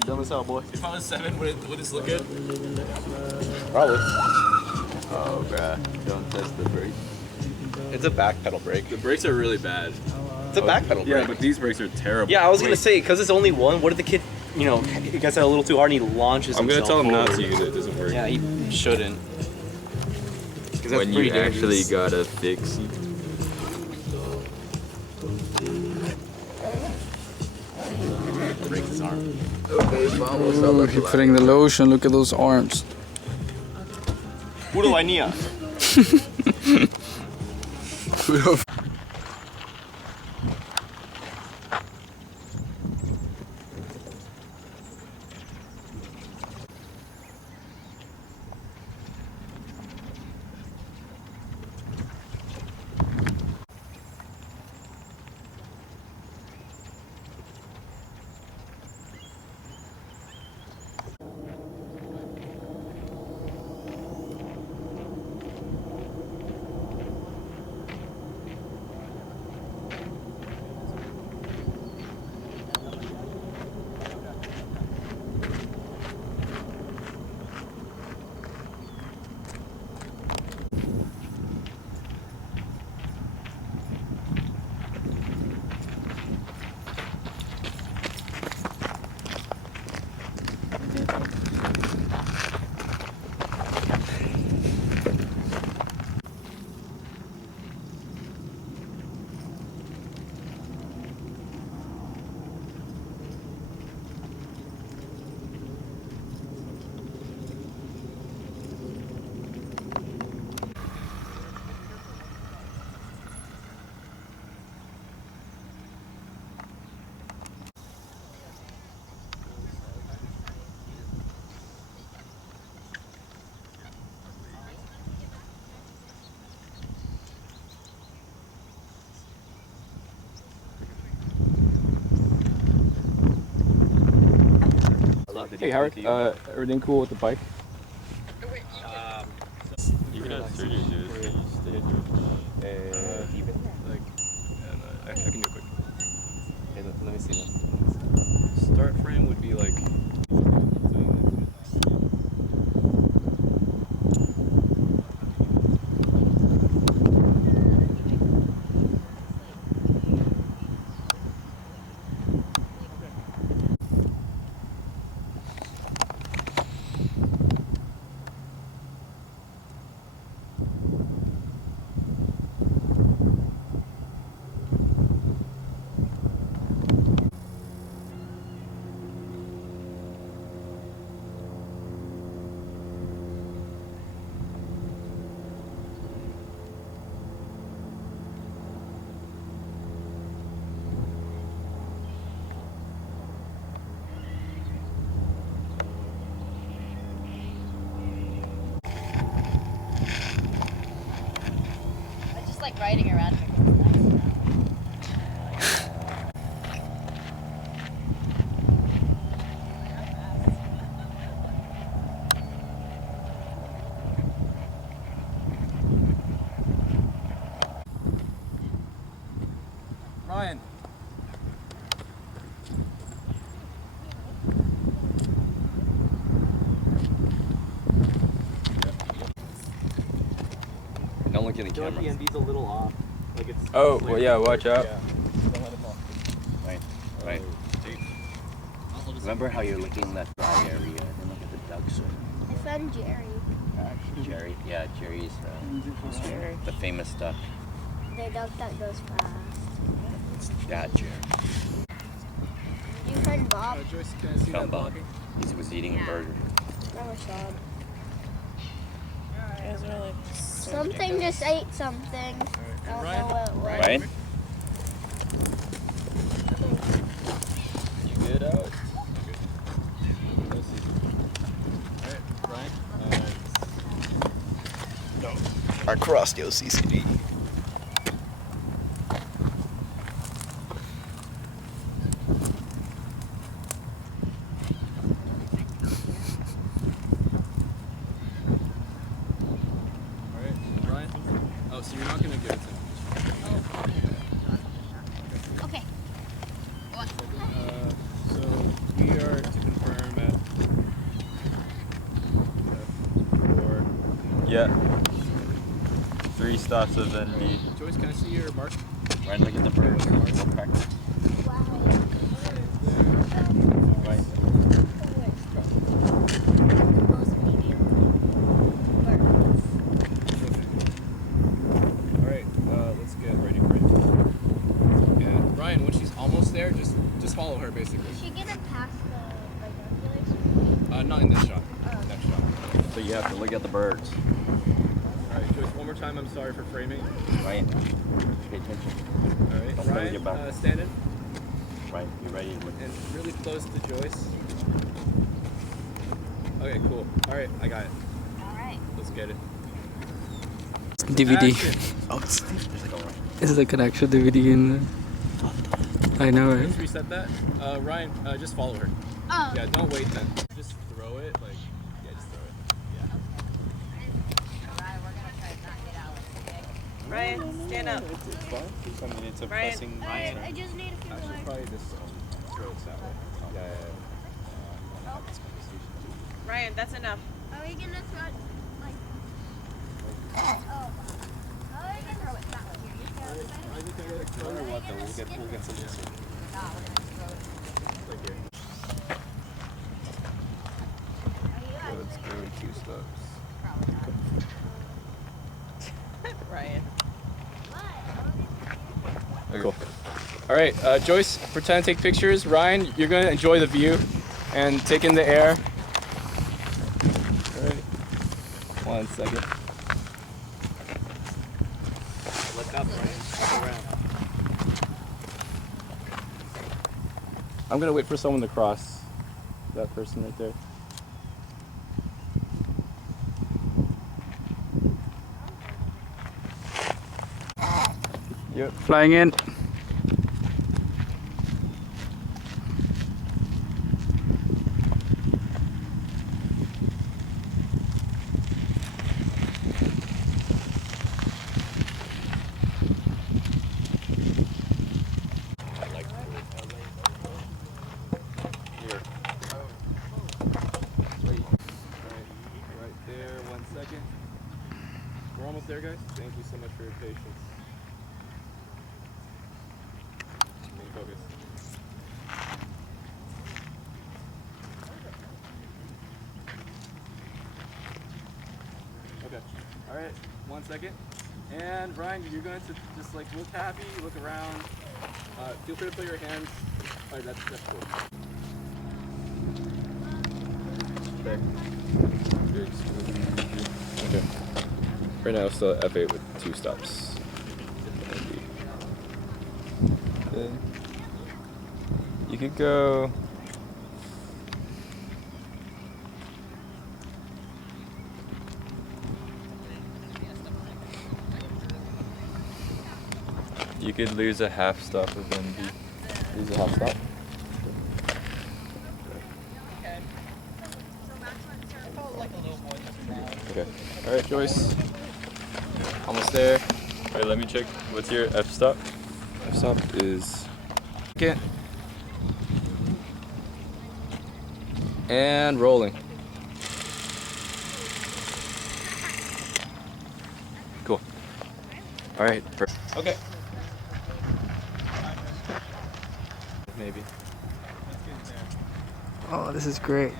Dumb as hell, boy. If I was 7, would this look good? Probably. Oh, bruh. Don't test the brake. It's a back pedal brake. The brakes are really bad. It's a back pedal brake. Yeah, but these brakes are terrible. Yeah, I was gonna say, because it's only one, what if the kid, you know, he gets that a little too hard and he launches I'm gonna himself tell him not forward. to use it. It doesn't work. Yeah, he shouldn't. When you actually gotta fix it. Break his arm. Ooh, he's putting the lotion. Look at those arms. Puro vainilla. Hey Howard, everything cool with the bike? You can have surgery, dude. I can do it quick. Hey, let me see that. Start frame would be like. Like riding around. Ryan. Don't look in the camera. The NB's a little off. Like it's Oh, well, yeah, watch out. Right. Remember how you're looking in that dry area and look at the ducks? I found Jerry. Jerry, yeah, Jerry's the famous duck. The duck that goes fast. It's that Jerry. You found Bob. Joyce, can I see Found that Bob. blocking? He was eating a burger. Never saw him. Guys are like Something just ate something. Don't know what it was. Right? You good, Alex? Alright, Ryan. Across the OCCD. Alright, Ryan. Oh, so you're not gonna give it to him. Okay. So we are Yeah. 3 stops of NB. Joyce, can I see your mark? Right, look at the birds. Go practice. Right. Alright, let's get ready for it. Yeah. Ryan, when she's almost there, just follow her basically. Is she getting past the binoculars? Not in this shot. Next shot. So you have to look at the birds. Alright, Joyce, one more time, I'm sorry for framing. Right. Pay attention. Alright, Don't stand with your Ryan, back. stand in. Right. You ready to look? And really close to Joyce. Okay, cool. Alright, I got it. Alright. Let's get it. DVD. Action. Oh, there's like a It's like an actual DVD in there. I know, right? Let's reset that. Ryan, just follow her. Oh. Yeah, don't wait then. Just throw it, like, yeah, just throw it. Yeah. Ryan, stand up. It's fine. I mean, it's a Ryan. pressing Alright, concern. I just need a few Actually, more. probably just throw it that way. Yeah. Ryan, that's enough. Are we gonna throw it like? Oh. How are we gonna throw it that way? Here, you throw it that way. Throw or what though? We'll get something soon. Like here. So let's go 2 stops. Ryan. Cool. All right, Joyce, pretend to take pictures. Ryan, you're gonna enjoy the view and take in the air. All right. 1 second. Look up, Ryan. Look around. I'm gonna wait for someone to cross. That person right there. Yep. Flying in. Here. Right there, 1 second. We're almost there, guys. Thank you so much for your patience. Main focus. Okay. All right. 1 second. And Ryan, you're going to just like look happy, look around. Feel free to put your hands. All right, that's cool. Okay. Okay. Right now, still at F8 with 2 stops. Then you could go. You could lose a half stop of NB. Lose a half stop. Okay. All right, Joyce. Almost there. All right, let me check. What's your F stop? F stop is second. And rolling. Cool. All right. Okay. Maybe. Oh, this is great.